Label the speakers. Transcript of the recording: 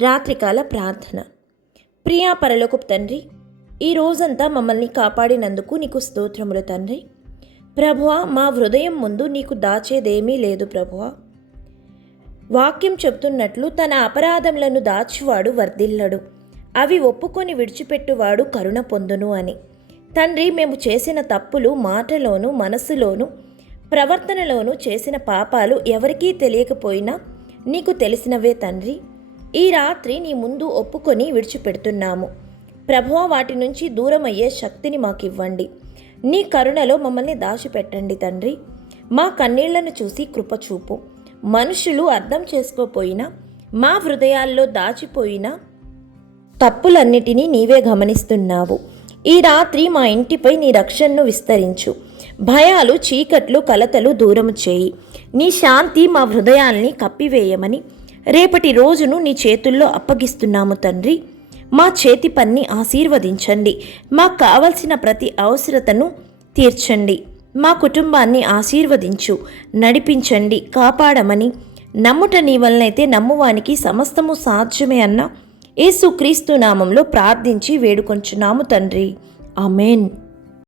Speaker 1: రాత్రికాల ప్రార్థన. ప్రియా పరలోకపు తండ్రి ఈ రోజంతా మమ్మల్ని కాపాడినందుకు నీకు స్తోత్రములు తండ్రి. ప్రభువ మా హృదయం ముందు నీకు దాచేదేమీ లేదు ప్రభువ. వాక్యం చెప్తున్నట్లు తన అపరాధములను దాచువాడు వర్ధిల్లడు. అవి ఒప్పుకొని విడిచిపెట్టువాడు కరుణ పొందును అని. తండ్రి మేము చేసిన తప్పులు మాటలోను మనసులోను ప్రవర్తనలోను చేసిన పాపాలు ఎవరికీ తెలియకపోయినా నీకు తెలిసినవే తండ్రి. ఈ రాత్రి నీ ముందు ఒప్పుకొని విడిచిపెడుతున్నాము. ప్రభువ వాటి నుంచి దూరమయ్యే శక్తిని మాకివ్వండి. నీ కరుణలో మమ్మల్ని దాచిపెట్టండి తండ్రి. మా కన్నీళ్ళను చూసి కృపచూపు మనుషులు అర్థం చేసుకోపోయినా మా హృదయాల్లో దాచిపోయిన తప్పులన్నిటినీ నీవే గమనిస్తున్నావు. ఈ రాత్రి మా ఇంటిపై నీ రక్షణను విస్తరించు. భయాలు చీకట్లు కలతలు దూరము చేయి. నీ శాంతి మా హృదయాల్ని కప్పివేయమని రేపటి రోజును నీ చేతుల్లో అప్పగిస్తున్నాము తండ్రి. మా చేతి పన్ని ఆశీర్వదించండి. మాకు కావలసిన ప్రతి అవసరతను తీర్చండి. మా కుటుంబాన్ని ఆశీర్వదించు నడిపించండి కాపాడమని. నమ్ముట నీ వలనైతే నమ్మువానికి సమస్తము సాధ్యమే అన్న. యేసుక్రీస్తు నామంలో ప్రార్థించి వేడుకొంచున్నాము తండ్రి. అమేన్